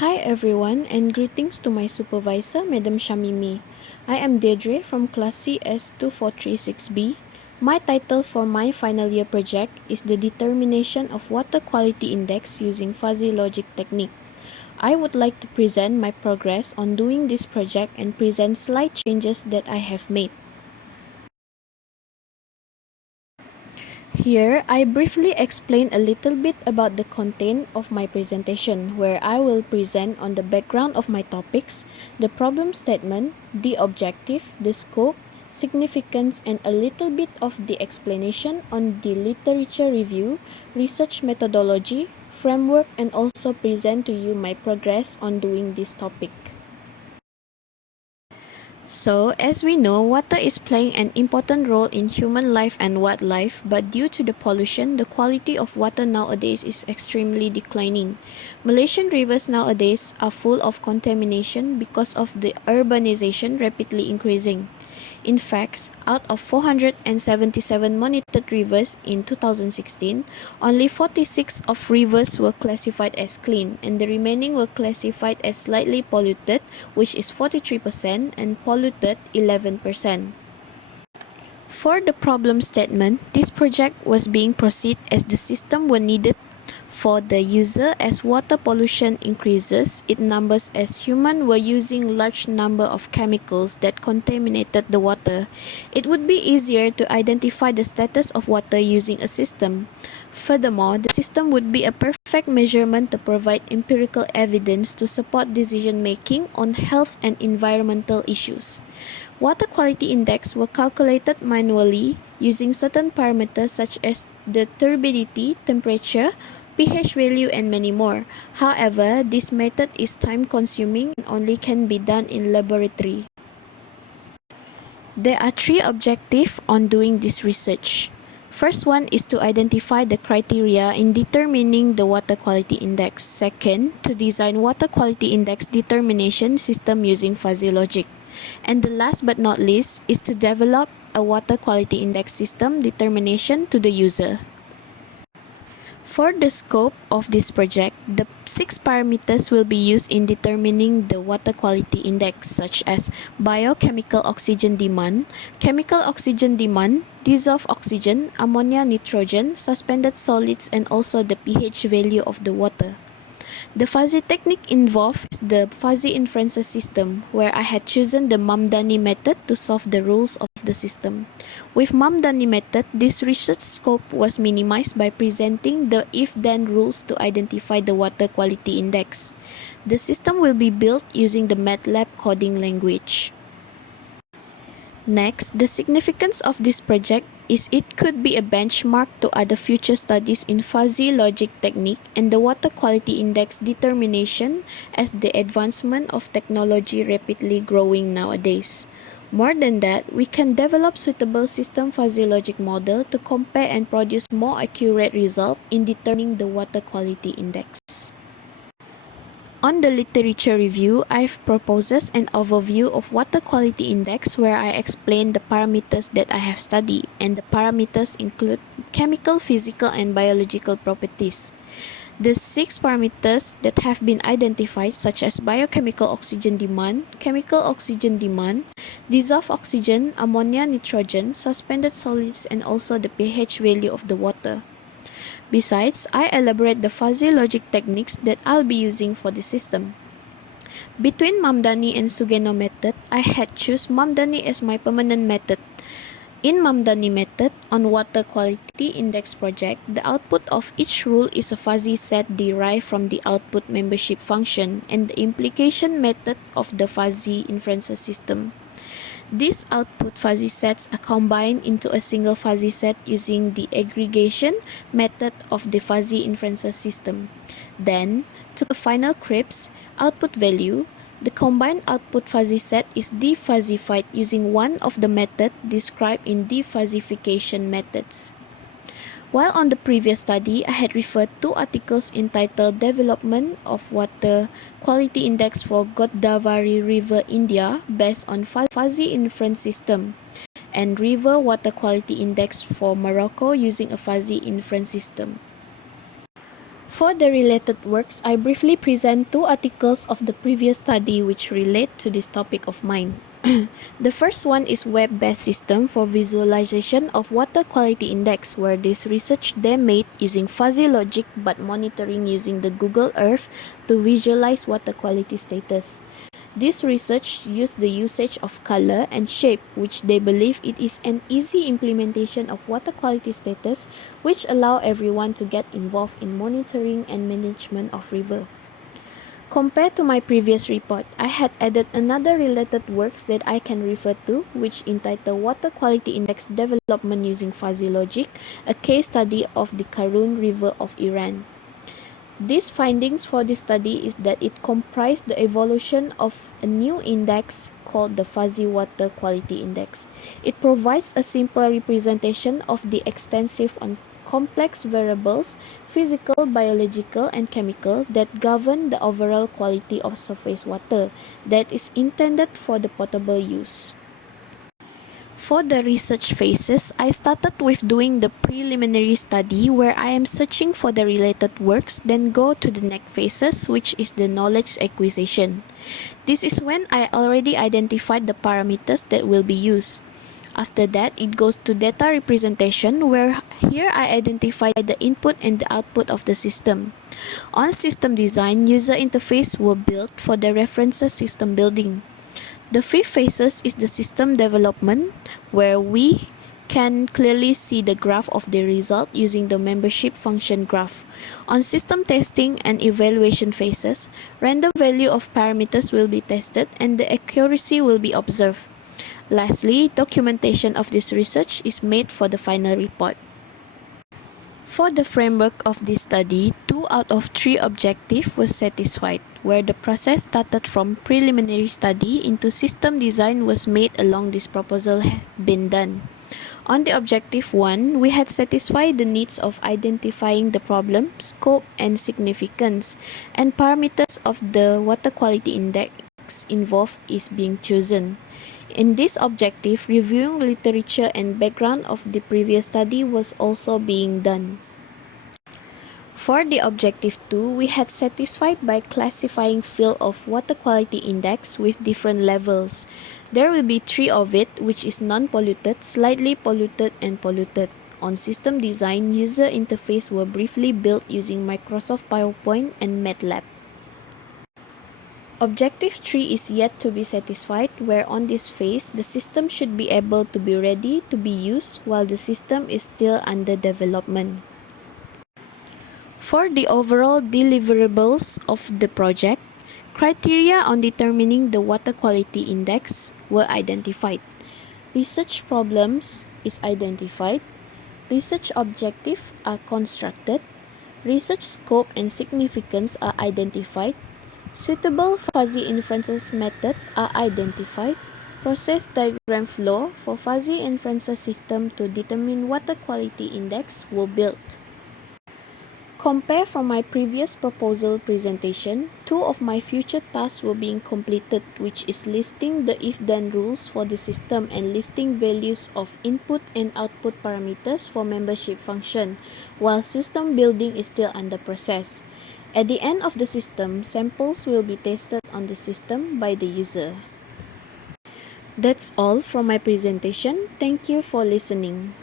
Hi everyone and greetings to my supervisor, Madam Shamimi. I am Deirdre from class CS2436B. My title for my final year project is the determination of water quality index using fuzzy logic technique. I would like to present my progress on doing this project and present slight changes that I have made. Here, I briefly explain a little bit about the content of my presentation, where I will present on the background of my topics, the problem statement, the objective, the scope, significance, and a little bit of the explanation on the literature review, research methodology, framework, and also present to you my progress on doing this topic. So, as we know, water is playing an important role in human life and wildlife, but due to the pollution, the quality of water nowadays is extremely declining. Malaysian rivers nowadays are full of contamination because of the urbanization rapidly increasing. In fact, out of 477 monitored rivers in 2016, only 46 of rivers were classified as clean, and the remaining were classified as slightly polluted, which is 43%, and polluted 11%. For the problem statement, this project was being proceed as the system were needed for the user as water pollution increases in numbers as humans were using large number of chemicals that contaminated the water. It would be easier to identify the status of water using a system. Furthermore, the system would be a perfect measurement to provide empirical evidence to support decision making on health and environmental issues. Water quality index were calculated manually using certain parameters such as the turbidity, temperature, pH value, and many more. However, this method is time-consuming and only can be done in laboratory. There are three objectives on doing this research. First one is to identify the criteria in determining the water quality index. Second, to design water quality index determination system using fuzzy logic. And the last but not least is to develop a water quality index system determination to the user. For the scope of this project, the 6 parameters will be used in determining the water quality index, such as biochemical oxygen demand, chemical oxygen demand, dissolved oxygen, ammonia, nitrogen, suspended solids, and also the pH value of the water. The fuzzy technique involves the fuzzy inferences system, where I had chosen the Mamdani method to solve the rules of the system. With Mamdani method, this research scope was minimized by presenting the if-then rules to identify the water quality index. The system will be built using the MATLAB coding language. Next, the significance of this project is it could be a benchmark to other future studies in fuzzy logic technique and the water quality index determination as the advancement of technology rapidly growing nowadays. More than that, we can develop suitable system fuzzy logic model to compare and produce more accurate result in determining the water quality index. On the literature review, I've proposed an overview of water quality index where I explain the parameters that I have studied, and the parameters include chemical, physical, and biological properties. The 6 parameters that have been identified, such as biochemical oxygen demand, chemical oxygen demand, dissolved oxygen, ammonia, nitrogen, suspended solids, and also the pH value of the water. Besides, I elaborate the fuzzy logic techniques that I'll be using for the system. Between Mamdani and Sugeno method, I had choose Mamdani as my permanent method. In Mamdani method, on water quality index project, the output of each rule is a fuzzy set derived from the output membership function and the implication method of the fuzzy inferences system. These output fuzzy sets are combined into a single fuzzy set using the aggregation method of the fuzzy inferences system. Then, to the final crisp output value, the combined output fuzzy set is defuzzified using one of the methods described in defuzzification methods. While on the previous study, I had referred 2 articles entitled Development of Water Quality Index for Godavari River, India, based on fuzzy inference system, and River Water Quality Index for Morocco using a fuzzy inference system. For the related works, I briefly present two articles of the previous study which relate to this topic of mine. The first one is web-based system for visualization of water quality index, where this research they made using fuzzy logic but monitoring using the Google Earth to visualize water quality status. This research used the usage of color and shape, which they believe it is an easy implementation of water quality status, which allow everyone to get involved in monitoring and management of river. Compared to my previous report, I had added another related works that I can refer to, which entitled Water Quality Index Development Using Fuzzy Logic, a case study of the Karun River of Iran. These findings for this study is that it comprised the evolution of a new index called the Fuzzy Water Quality Index. It provides a simple representation of the extensive and complex variables, physical, biological, and chemical, that govern the overall quality of surface water that is intended for the potable use. For the research phases, I started with doing the preliminary study where I am searching for the related works, then go to the next phases, which is the knowledge acquisition. This is when I already identified the parameters that will be used. After that, it goes to data representation, where here I identify the input and the output of the system. On system design, user interface were built for the references system building. The fifth phases is the system development, where we can clearly see the graph of the result using the membership function graph. On system testing and evaluation phases, random value of parameters will be tested and the accuracy will be observed. Lastly, documentation of this research is made for the final report. For the framework of this study, 2 out of 3 objectives were satisfied, where the process started from preliminary study into system design was made along this proposal had been done. On the objective 1, we had satisfied the needs of identifying the problem, scope, and significance, and parameters of the water quality index involved is being chosen. In this objective, reviewing literature and background of the previous study was also being done. For the objective 2, we had satisfied by classifying field of water quality index with different levels. There will be 3 of it, which is non-polluted, slightly polluted, and polluted. On system design, user interface were briefly built using Microsoft PowerPoint and MATLAB. Objective 3 is yet to be satisfied, where on this phase, the system should be able to be ready to be used while the system is still under development. For the overall deliverables of the project, criteria on determining the water quality index were identified. Research problems is identified. Research objectives are constructed. Research scope and significance are identified. Suitable fuzzy inferences method are identified. Process diagram flow for fuzzy inferences system to determine water quality index were built. Compare from my previous proposal presentation, 2 of my future tasks were being completed, which is listing the if-then rules for the system and listing values of input and output parameters for membership function, while system building is still under process. At the end of the system, samples will be tested on the system by the user. That's all from my presentation. Thank you for listening.